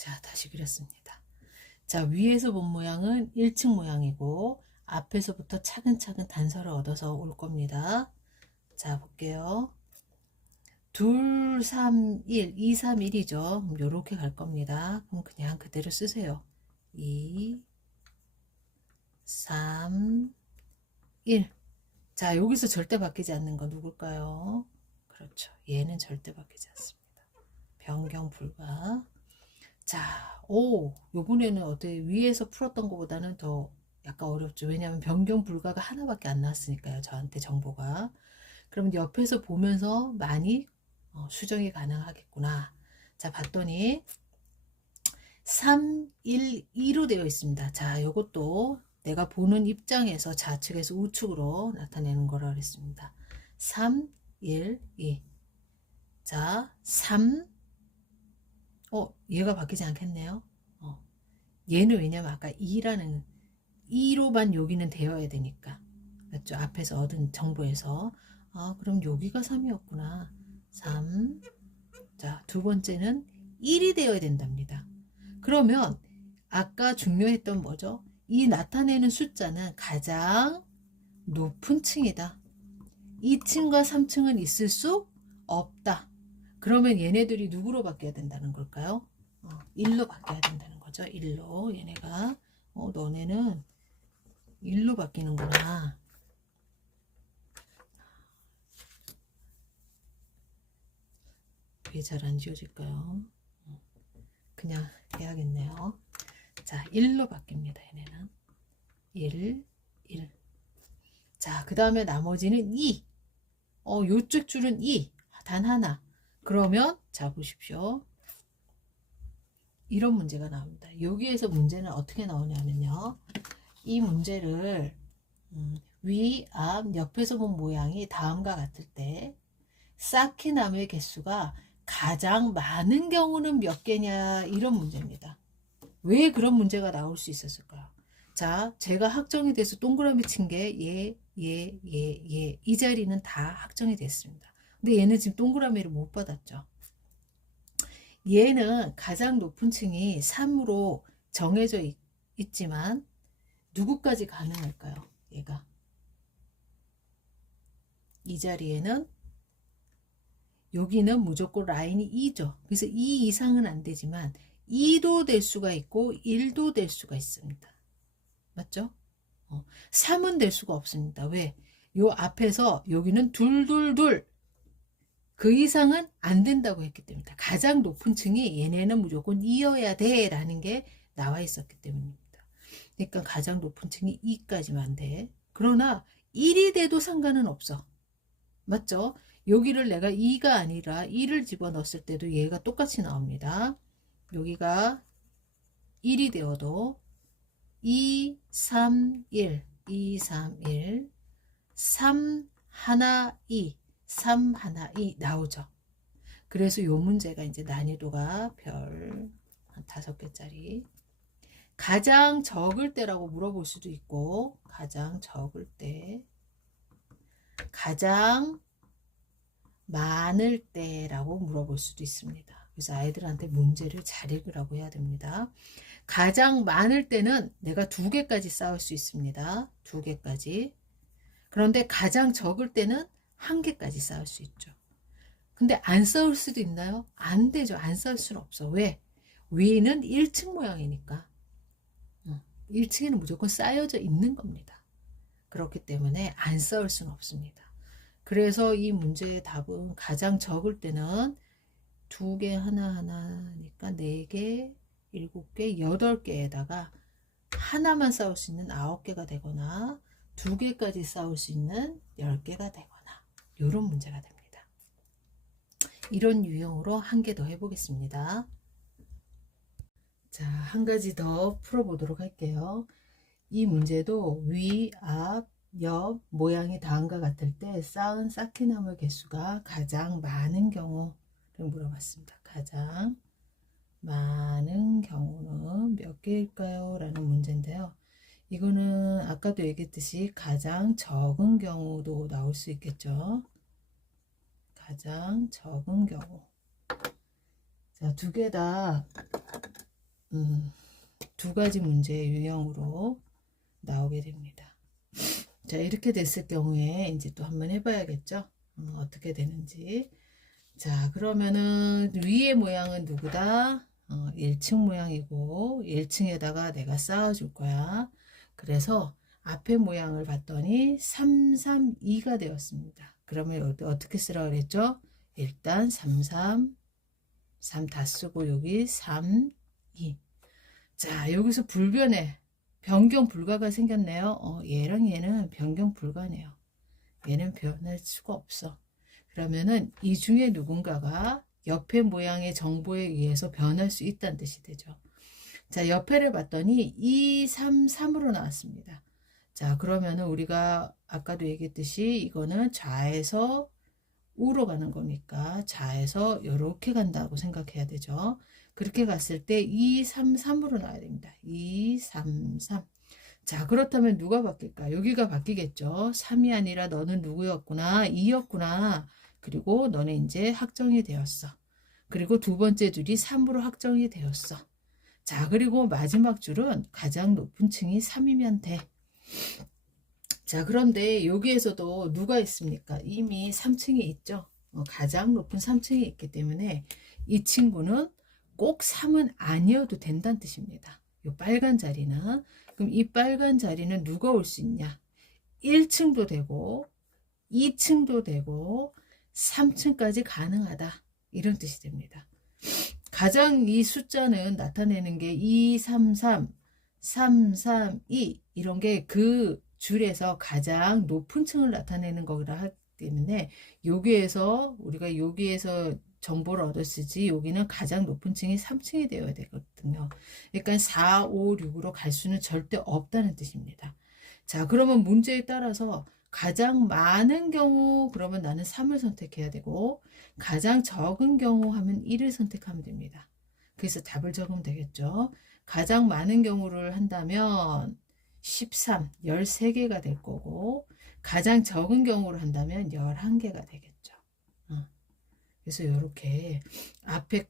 자, 다시 그렸습니다. 자, 위에서 본 모양은 1층 모양이고 앞에서부터 차근차근 단서를 얻어서 올 겁니다. 자, 볼게요. 2, 3, 1, 2, 3, 1이죠. 요렇게 갈 겁니다. 그럼 그냥 그대로 쓰세요. 2, 3, 1. 자, 여기서 절대 바뀌지 않는 거 누굴까요? 그렇죠. 얘는 절대 바뀌지 않습니다. 변경 불가. 자, 오, 요번에는 어때? 위에서 풀었던 것보다는 더 약간 어렵죠. 왜냐하면 변경 불가가 하나밖에 안 나왔으니까요. 저한테 정보가. 그러면 옆에서 보면서 많이 수정이 가능하겠구나. 자, 봤더니 3, 1, 2로 되어 있습니다. 자, 요것도 내가 보는 입장에서 좌측에서 우측으로 나타내는 거라 그랬습니다. 3, 1, 2. 자, 3. 얘가 바뀌지 않겠네요. 얘는 왜냐면 아까 2라는 2로만 여기는 되어야 되니까. 맞죠? 앞에서 얻은 정보에서. 그럼 여기가 3이었구나. 3. 자, 두 번째는 1이 되어야 된답니다. 그러면 아까 중요했던 뭐죠? 이 나타내는 숫자는 가장 높은 층이다. 2층과 3층은 있을 수 없다. 그러면 얘네들이 누구로 바뀌어야 된다는 걸까요? 1로 바뀌어야 된다는 거죠. 1로. 얘네가 너네는 1로 바뀌는구나. 왜 잘 안 지워질까요? 그냥 해야겠네요. 자, 1로 바뀝니다. 얘네는 1, 1. 자, 그 다음에 나머지는 2. 요쪽 줄은 2. 단 하나. 그러면 자, 보십시오. 이런 문제가 나옵니다. 여기에서 문제는 어떻게 나오냐면요. 이 문제를 위, 앞, 옆에서 본 모양이 다음과 같을 때 쌓기 나무의 개수가 가장 많은 경우는 몇 개냐, 이런 문제입니다. 왜 그런 문제가 나올 수 있었을까요? 자, 제가 확정이 돼서 동그라미 친 게 얘, 이 자리는 다 확정이 됐습니다. 근데 얘는 지금 동그라미를 못 받았죠. 얘는 가장 높은 층이 3으로 정해져 있지만 누구까지 가능할까요? 얘가 이 자리에는 여기는 무조건 라인이 2죠. 그래서 2 이상은 안 되지만 2도 될 수가 있고 1도 될 수가 있습니다. 맞죠? 3은 될 수가 없습니다. 왜? 요 앞에서 여기는 둘 그 이상은 안 된다고 했기 때문이다. 가장 높은 층이 얘네는 무조건 2여야 돼 라는 게 나와 있었기 때문입니다. 그러니까 가장 높은 층이 2까지만 돼. 그러나 1이 돼도 상관은 없어. 맞죠? 여기를 내가 2가 아니라 1을 집어넣었을 때도 얘가 똑같이 나옵니다. 여기가 1이 되어도 2, 3, 1, 2, 3, 1, 3, 하나, 2, 3, 하나, 2 나오죠. 그래서 요 문제가 이제 난이도가 별 한 5개짜리. 가장 적을 때라고 물어볼 수도 있고, 가장 적을 때, 가장 많을 때라고 물어볼 수도 있습니다. 그래서 아이들한테 문제를 잘 읽으라고 해야 됩니다. 가장 많을 때는 내가 2개까지 쌓을 수 있습니다. 2개까지. 그런데 가장 적을 때는 1개까지 쌓을 수 있죠. 근데 안 쌓을 수도 있나요? 안 되죠. 안 쌓을 수는 없어. 왜? 위는 1층 모양이니까. 1층에는 무조건 쌓여져 있는 겁니다. 그렇기 때문에 안 쌓을 수는 없습니다. 그래서 이 문제의 답은 가장 적을 때는 2개 하나하나니까 4개, 7개, 8개에다가 하나만 쌓을 수 있는 9개가 되거나 2개까지 쌓을 수 있는 10개가 되거나 이런 문제가 됩니다. 이런 유형으로 한 개 더 해보겠습니다. 자, 한 가지 더 풀어보도록 할게요. 이 문제도 위, 앞, 옆 모양이 다음과 같을 때 쌓은 쌓기나무 개수가 가장 많은 경우를 물어봤습니다. 가장 많은 경우는 몇 개일까요? 라는 문제인데요. 이거는 아까도 얘기했듯이 가장 적은 경우도 나올 수 있겠죠. 가장 적은 경우. 자, 2개 다 두 가지 문제의 유형으로 나오게 됩니다. 자, 이렇게 됐을 경우에 이제 또 한번 해봐야겠죠. 어떻게 되는지. 자, 그러면은 위의 모양은 누구다? 1층 모양이고 1층에다가 내가 쌓아줄 거야. 그래서 앞에 모양을 봤더니 3, 3, 2가 되었습니다. 그러면 여기 어떻게 쓰라 그랬죠? 일단 3, 3, 3 다 쓰고 여기 3, 2. 자, 여기서 불변에 변경 불가가 생겼네요. 얘랑 얘는 변경 불가네요. 얘는 변할 수가 없어. 그러면은 이 중에 누군가가 옆에 모양의 정보에 의해서 변할 수 있다는 뜻이 되죠. 자, 옆에를 봤더니 2, 3, 3으로 나왔습니다. 자, 그러면은 우리가 아까도 얘기했듯이 이거는 좌에서 우로 가는 거니까 좌에서 이렇게 간다고 생각해야 되죠. 그렇게 갔을 때 2, 3, 3으로 나와야 됩니다. 2, 3, 3. 자, 그렇다면 누가 바뀔까? 여기가 바뀌겠죠. 3이 아니라 너는 누구였구나? 2였구나. 그리고 너네 이제 확정이 되었어. 그리고 두 번째 줄이 3으로 확정이 되었어. 자, 그리고 마지막 줄은 가장 높은 층이 3이면 돼. 자, 그런데 여기에서도 누가 있습니까? 이미 3층이 있죠. 가장 높은 3층이 있기 때문에 이 친구는 꼭 3은 아니어도 된다는 뜻입니다. 이 빨간 자리는. 그럼 이 빨간 자리는 누가 올 수 있냐? 1층도 되고 2층도 되고 3층까지 가능하다. 이런 뜻이 됩니다. 가장 이 숫자는 나타내는 게 2, 3, 3, 3, 3, 2 이런 게 그 줄에서 가장 높은 층을 나타내는 거라 하기 때문에 여기에서 우리가 여기에서 정보를 얻었으지 여기는 가장 높은 층이 3층이 되어야 되거든요. 그러니까 4, 5, 6으로 갈 수는 절대 없다는 뜻입니다. 자, 그러면 문제에 따라서 가장 많은 경우 그러면 나는 3을 선택해야 되고 가장 적은 경우 하면 1을 선택하면 됩니다. 그래서 답을 적으면 되겠죠. 가장 많은 경우를 한다면 13, 13개가 될 거고 가장 적은 경우를 한다면 11개가 되겠죠. 그래서 이렇게 앞에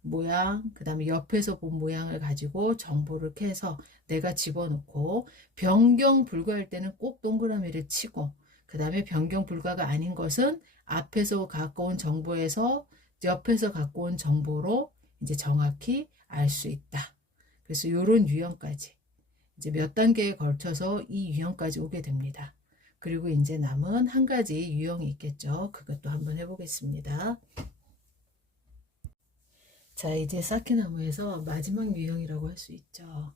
모양, 그 다음에 옆에서 본 모양을 가지고 정보를 캐서 내가 집어넣고 변경 불가할 때는 꼭 동그라미를 치고 그 다음에 변경 불가가 아닌 것은 앞에서 갖고 온 정보에서 옆에서 갖고 온 정보로 이제 정확히 알 수 있다. 그래서 이런 유형까지 이제 몇 단계에 걸쳐서 이 유형까지 오게 됩니다. 그리고 이제 남은 한 가지 유형이 있겠죠. 그것도 한번 해보겠습니다. 자, 이제 쌓기나무에서 마지막 유형이라고 할 수 있죠.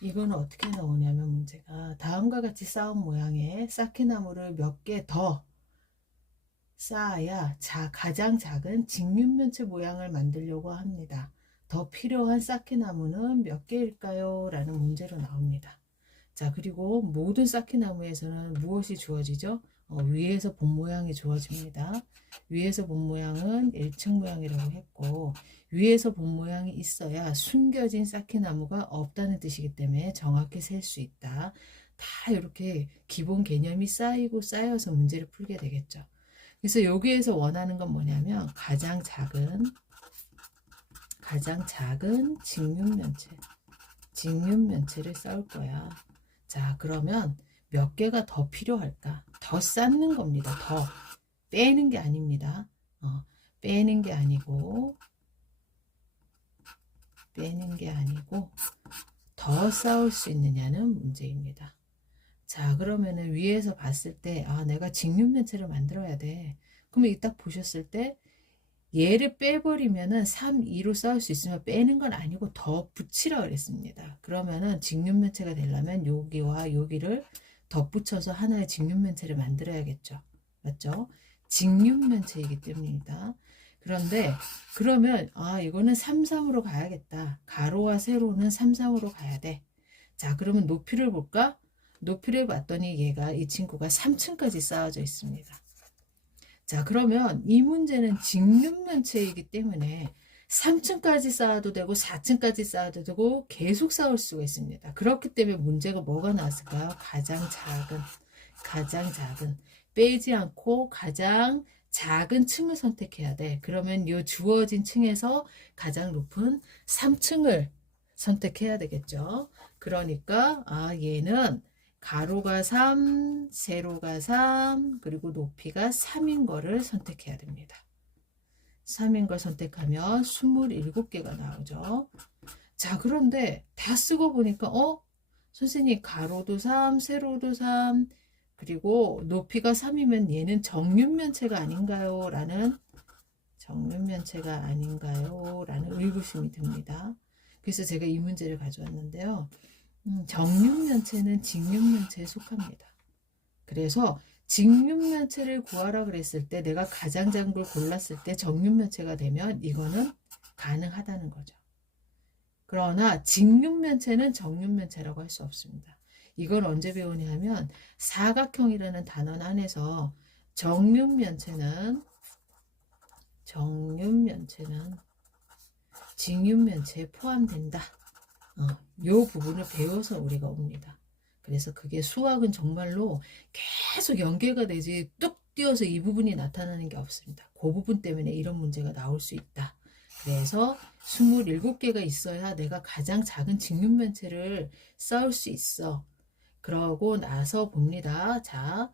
이거는 어떻게 나오냐면 문제가 다음과 같이 쌓은 모양의 쌓기나무를 몇 개 더 쌓아야 가장 작은 직육면체 모양을 만들려고 합니다. 더 필요한 쌓기나무는 몇 개일까요? 라는 문제로 나옵니다. 자, 그리고 모든 쌓기나무에서는 무엇이 주어지죠? 위에서 본 모양이 주어집니다. 위에서 본 모양은 1층 모양이라고 했고 위에서 본 모양이 있어야 숨겨진 쌓기나무가 없다는 뜻이기 때문에 정확히 셀 수 있다. 다 이렇게 기본 개념이 쌓이고 쌓여서 문제를 풀게 되겠죠. 그래서 여기에서 원하는 건 뭐냐면 가장 작은 직육면체를 쌓을 거야. 자, 그러면 몇 개가 더 필요할까? 더 쌓는 겁니다. 더 빼는 게 아닙니다. 빼는 게 아니고 더 쌓을 수 있느냐는 문제입니다. 자, 그러면은 위에서 봤을 때 내가 직육면체를 만들어야 돼. 그러면 이 딱 보셨을 때 얘를 빼버리면은 3, 2로 쌓을 수 있으면 빼는 건 아니고 더 붙이라 그랬습니다. 그러면은 직육면체가 되려면 여기와 여기를 덧붙여서 하나의 직육면체를 만들어야겠죠. 맞죠? 직육면체이기 때문입니다. 그런데 그러면 이거는 3, 3으로 가야겠다. 가로와 세로는 3, 3으로 가야 돼. 자, 그러면 높이를 볼까? 높이를 봤더니 이 친구가 3층까지 쌓아져 있습니다. 자, 그러면 이 문제는 직육면체이기 때문에 3층까지 쌓아도 되고 4층까지 쌓아도 되고 계속 쌓을 수가 있습니다. 그렇기 때문에 문제가 뭐가 나왔을까요? 가장 작은 빼지 않고 가장 작은 층을 선택해야 돼. 그러면 이 주어진 층에서 가장 높은 3층을 선택해야 되겠죠. 그러니까 얘는 가로가 3, 세로가 3, 그리고 높이가 3인 거를 선택해야 됩니다. 3인 걸 선택하면 27개가 나오죠. 자, 그런데 다 쓰고 보니까 선생님 가로도 3, 세로도 3, 그리고 높이가 3이면 얘는 정육면체가 아닌가요? 라는 정육면체가 아닌가요? 라는 의구심이 듭니다. 그래서 제가 이 문제를 가져왔는데요. 정육면체는 직육면체에 속합니다. 그래서 직육면체를 구하라 그랬을 때 내가 가장 작은 걸 골랐을 때 정육면체가 되면 이거는 가능하다는 거죠. 그러나 직육면체는 정육면체라고 할 수 없습니다. 이걸 언제 배우냐 하면 사각형이라는 단원 안에서 정육면체는 직육면체에 포함된다. 이 부분을 배워서 우리가 옵니다. 그래서 그게 수학은 정말로 계속 연계가 되지 뚝 띄어서 이 부분이 나타나는 게 없습니다. 그 부분 때문에 이런 문제가 나올 수 있다. 그래서 27개가 있어야 내가 가장 작은 직육면체를 쌓을 수 있어. 그러고 나서 봅니다. 자,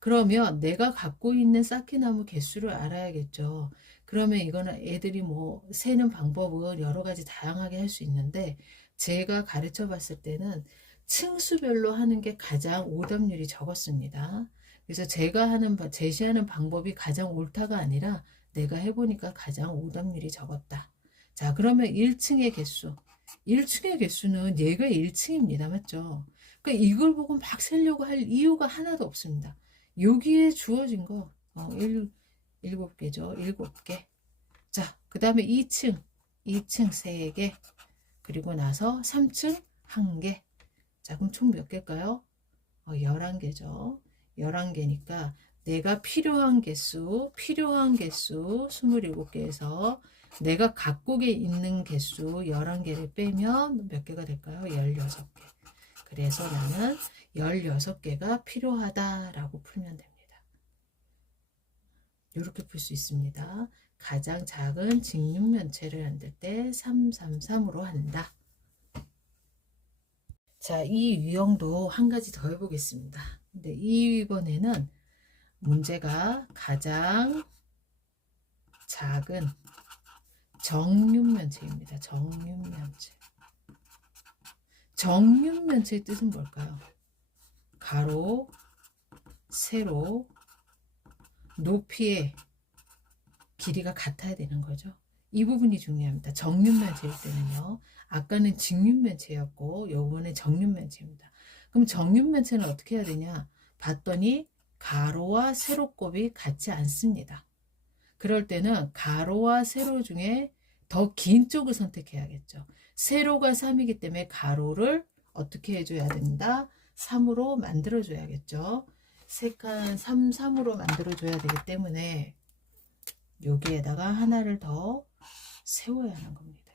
그러면 내가 갖고 있는 쌓기나무 개수를 알아야겠죠. 그러면 이거는 애들이 뭐 세는 방법은 여러 가지 다양하게 할 수 있는데 제가 가르쳐 봤을 때는 층수별로 하는 게 가장 오답률이 적었습니다. 그래서 제가 제시하는 방법이 가장 옳다가 아니라 내가 해보니까 가장 오답률이 적었다. 자, 그러면 1층의 개수. 1층의 개수는 얘가 1층입니다. 맞죠? 그러니까 이걸 보고 막 세려고 할 이유가 하나도 없습니다. 여기에 주어진 거 7개죠. 7개. 자, 그 다음에 2층 3개. 그리고 나서 3층 1개. 자, 그럼 총 몇 개일까요? 11개죠. 11개니까 내가 필요한 개수 27개에서 내가 갖고 있는 개수 11개를 빼면 몇 개가 될까요? 16개. 그래서 나는 16개가 필요하다라고 풀면 됩니다. 이렇게 풀 수 있습니다. 가장 작은 직육면체를 만들 때 333으로 한다. 자, 이 유형도 한 가지 더 해보겠습니다. 근데 이번에는 문제가 가장 작은 정육면체입니다. 정육면체의 뜻은 뭘까요? 가로, 세로, 높이의 길이가 같아야 되는 거죠. 이 부분이 중요합니다. 정육면체일 때는요. 아까는 직육면체였고 요번에 정육면체입니다. 그럼 정육면체는 어떻게 해야 되냐? 봤더니 가로와 세로 곱이 같지 않습니다. 그럴 때는 가로와 세로 중에 더 긴 쪽을 선택해야겠죠. 세로가 3이기 때문에 가로를 어떻게 해줘야 된다? 3으로 만들어줘야겠죠. 3칸 3, 3으로 만들어줘야 되기 때문에 여기에다가 하나를 더 세워야 하는 겁니다.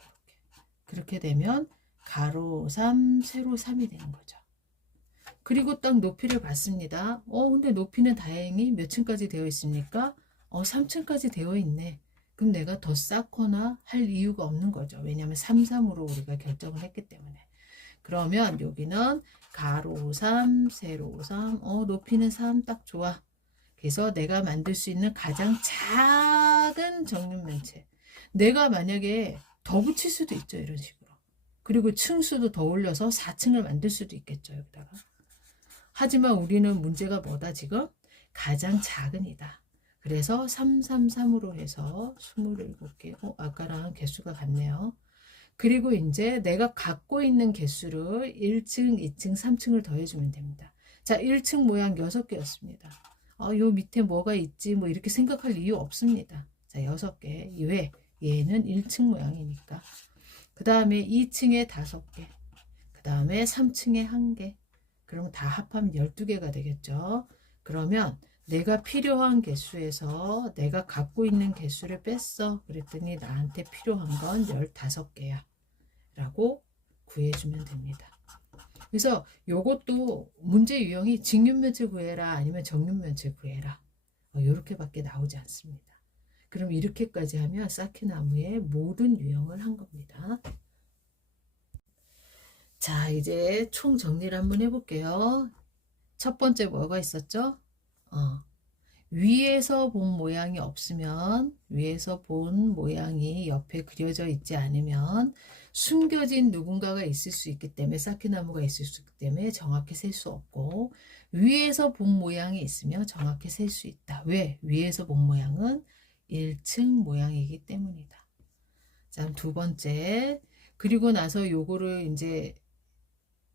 그렇게 되면 가로 3, 세로 3이 되는 거죠. 그리고 딱 높이를 봤습니다. 근데 높이는 다행히 몇 층까지 되어 있습니까? 3층까지 되어 있네. 그럼 내가 더 쌓거나 할 이유가 없는 거죠. 왜냐하면 3, 3으로 우리가 결정을 했기 때문에. 그러면 여기는 가로 3, 세로 3, 높이는 3 딱 좋아. 그래서 내가 만들 수 있는 가장 작은 정육면체. 내가 만약에 더 붙일 수도 있죠. 이런 식으로. 그리고 층수도 더 올려서 4층을 만들 수도 있겠죠. 여기다가. 하지만 우리는 문제가 뭐다 지금? 가장 작은이다. 그래서 333으로 해서 27개. 아까랑 개수가 같네요. 그리고 이제 내가 갖고 있는 개수를 1층, 2층, 3층을 더해주면 됩니다. 자, 1층 모양 6개였습니다. 요 밑에 뭐가 있지? 뭐 이렇게 생각할 이유 없습니다. 자, 6개. 왜? 얘는 1층 모양이니까. 그 다음에 2층에 5개. 그 다음에 3층에 1개. 그러면 다 합하면 12개가 되겠죠. 그러면 내가 필요한 개수에서 내가 갖고 있는 개수를 뺐어. 그랬더니 나한테 필요한 건 15개야. 라고 구해주면 됩니다. 그래서 요것도 문제 유형이 직육면체 구해라 아니면 정육면체 구해라. 이렇게밖에 나오지 않습니다. 그럼 이렇게까지 하면 사케나무의 모든 유형을 한 겁니다. 자, 이제 총 정리를 한번 해볼게요. 첫 번째 뭐가 있었죠? 위에서 본 모양이 없으면, 위에서 본 모양이 옆에 그려져 있지 않으면 숨겨진 누군가가 있을 수 있기 때문에, 사케나무가 있을 수 있기 때문에 정확히 셀 수 없고, 위에서 본 모양이 있으면 정확히 셀 수 있다. 왜? 위에서 본 모양은 1층 모양이기 때문이다. 자, 두 번째. 그리고 나서 요거를 이제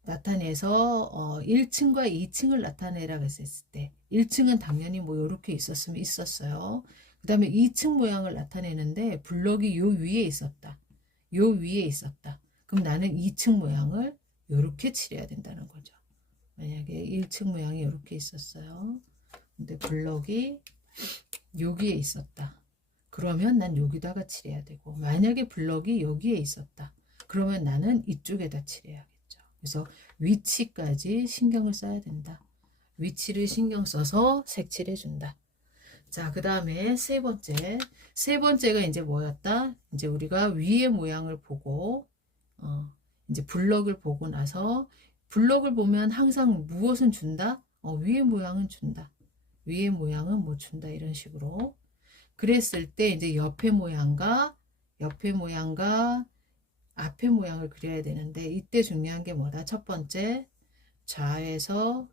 나타내서 1층과 2층을 나타내라고 했을 때 1층은 당연히 뭐 이렇게 있었으면 있었어요. 그 다음에 2층 모양을 나타내는데 블럭이 요 위에 있었다. 요 위에 있었다. 그럼 나는 2층 모양을 이렇게 칠해야 된다는 거죠. 만약에 1층 모양이 이렇게 있었어요. 근데 블럭이 여기에 있었다. 그러면 난 여기다가 칠해야 되고, 만약에 블럭이 여기에 있었다. 그러면 나는 이쪽에다 칠해야겠죠. 그래서 위치까지 신경을 써야 된다. 위치를 신경 써서 색칠해 준다. 자, 그 다음에 세 번째. 세 번째가 이제 뭐였다? 이제 우리가 위의 모양을 보고, 이제 블럭을 보고 나서, 블럭을 보면 항상 무엇은 준다? 위의 모양은 준다. 위의 모양은 뭐 준다. 이런 식으로. 그랬을 때 이제 옆에 모양과 앞에 모양을 그려야 되는데, 이때 중요한 게 뭐다? 첫 번째, 좌에서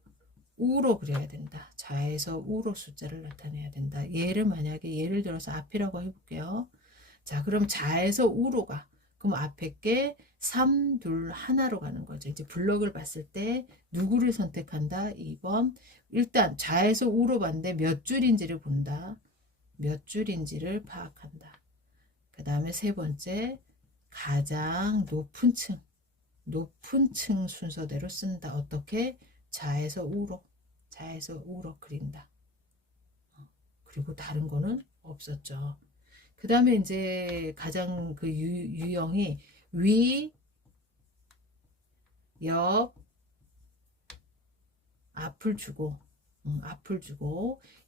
우로 그려야 된다. 좌에서 우로 숫자를 나타내야 된다. 만약에 예를 들어서 앞이라고 해볼게요. 자, 그럼 좌에서 우로 가. 그럼 앞에 게 3, 2, 1로 가는 거죠. 이제 블럭을 봤을 때 누구를 선택한다? 2번. 일단 좌에서 우로 봤는데 몇 줄인지를 본다. 몇 줄인지를 파악한다. 그 다음에 세 번째, 가장 높은 층 순서대로 쓴다. 어떻게? 좌에서 우로 그린다. 그리고 다른 거는 없었죠. 그 다음에 이제 가장 그 유형이 위, 옆, 앞을 주고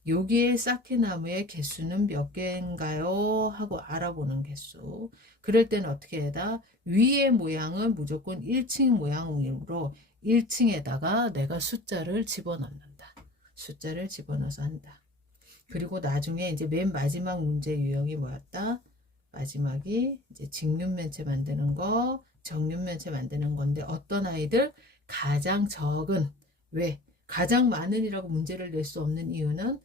여기에 사케나무의 개수는 몇 개인가요? 하고 알아보는 개수. 그럴 때는 어떻게 해다? 위의 모양은 무조건 1층 모양으로 1층에다가 내가 숫자를 집어넣는다. 숫자를 집어넣어서 한다. 그리고 나중에 이제 맨 마지막 문제 유형이 뭐였다? 마지막이 이제 직륜면체 만드는 거, 정륜면체 만드는 건데 어떤 아이들? 가장 적은. 왜? 가장 많은이라고 문제를 낼 수 없는 이유는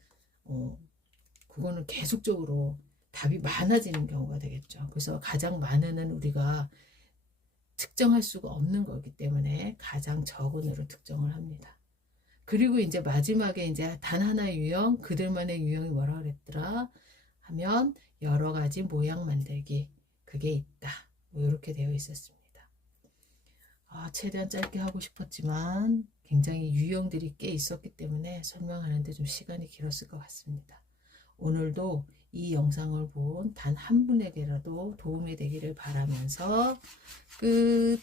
그거는 계속적으로 답이 많아지는 경우가 되겠죠. 그래서 가장 많은은 우리가 특정할 수가 없는 거기 때문에 가장 적은으로 특정을 합니다. 그리고 이제 마지막에 이제 단 하나의 유형, 그들만의 유형이 뭐라 그랬더라 하면 여러 가지 모양 만들기, 그게 있다. 뭐 이렇게 되어 있었습니다. 최대한 짧게 하고 싶었지만 굉장히 유형들이 꽤 있었기 때문에 설명하는데 좀 시간이 길었을 것 같습니다. 오늘도 이 영상을 본 단 한 분에게라도 도움이 되기를 바라면서 끝.